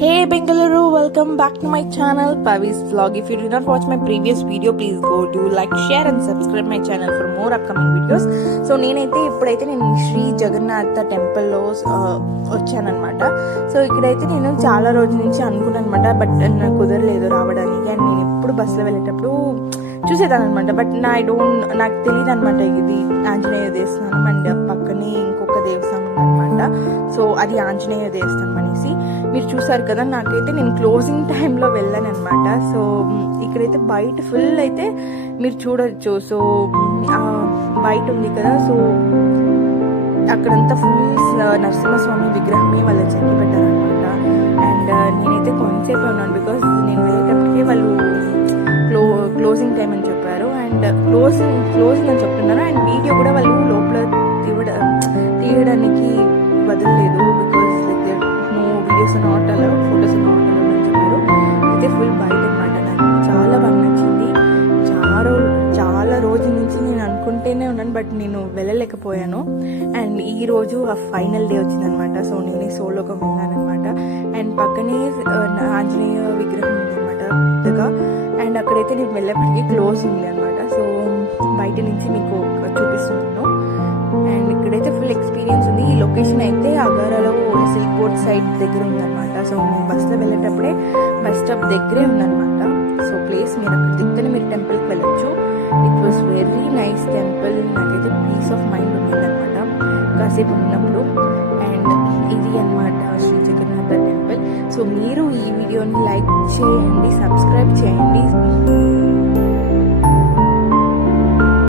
Hey Bengaluru, welcome back to my channel Pavi's Vlog. If you did not watch my previous video, please go do like, share and subscribe my channel for more upcoming videos. So నేనైతే నేను Shri Jagannath temple లో వచ్చానన్నమాట. So ఇక్కడైతే నేను చాలా రోజుల నుంచి అనుకున్నాను అనమాట, బట్ నాకు కుదరలేదు రావడానికి. అండ్ నేను ఎప్పుడు బస్సులో వెళ్ళేటప్పుడు చూసేదాను అనమాట, బట్ నాకు తెలియదు అనమాట ఇది ఆంజనేయ దేవస్థానం అండ్ పక్కనే ఇంకొక దేవస్థానం అనమాట. సో అది ఆంజనేయ దేవస్థానం అనేసి మీరు చూసారు కదా. నాకైతే నేను క్లోజింగ్ టైంలో వెళ్ళాను అనమాట. సో ఇక్కడైతే బయట ఫుల్ అయితే మీరు చూడొచ్చు. సో బయట ఉంది కదా, సో అక్కడంతా ఫుల్ నరసింహస్వామి విగ్రహమే వాళ్ళు చెక్కి పెట్టారనమాట. అండ్ నేనైతే కొంతసేపు ఉన్నాను, బికాస్ నేను వెళ్ళేటప్పటికే వాళ్ళు క్లోజింగ్ టైం అని చెప్పారు. అండ్ క్లోజింగ్ అని చెప్తున్నారు. అండ్ వీడియో కూడా వాళ్ళు లోపల తీయడానికి వదలలేదు, because like no videos not allowed, photos not allowed అని చెప్పారు. అయితే ఫుల్ బయట అనమాట. నాకు చాలా బాగా నచ్చింది. చాలా రోజుల నుంచి నేను అనుకుంటేనే ఉన్నాను, బట్ నేను వెళ్ళలేకపోయాను. అండ్ ఈ రోజు ఆ ఫైనల్ డే వచ్చిందనమాట. సో నేనే సోలోగా వెళ్ళానమాట. అండ్ పక్కనే ఆంజనేయ విగ్రహం ఉందనమాట పెద్దగా. అండ్ అక్కడైతే నేను వెళ్ళేప్పటికీ క్లోజ్ ఉంది అనమాట. సో బయట నుంచి మీకు చూపిస్తున్నాను. అండ్ ఇక్కడైతే ఫుల్ ఎక్స్పీరియన్స్ ఉంది. ఈ లొకేషన్ అయితే అగారాలో సిల్క్ బోర్డ్ సైడ్ దగ్గర ఉందనమాట. సో నేను బస్లో వెళ్ళేటప్పుడే బస్ స్టాప్ దగ్గరే ఉందనమాట. సో ప్లేస్ మీరు అక్కడ దిగితేనే మీరు టెంపుల్కి వెళ్ళొచ్చు. It was very nice temple. నాకైతే పీస్ ఆఫ్ మైండ్ ఉండిందనమాట కాసేపు ఉన్నప్పుడు. అండ్ ఇది అనమాట శ్రీ జగన్నాథ టెంపుల్. సో మీరు ఈ వీడియోని లైక్ చేయండి, సబ్స్క్రైబ్ చేయండి.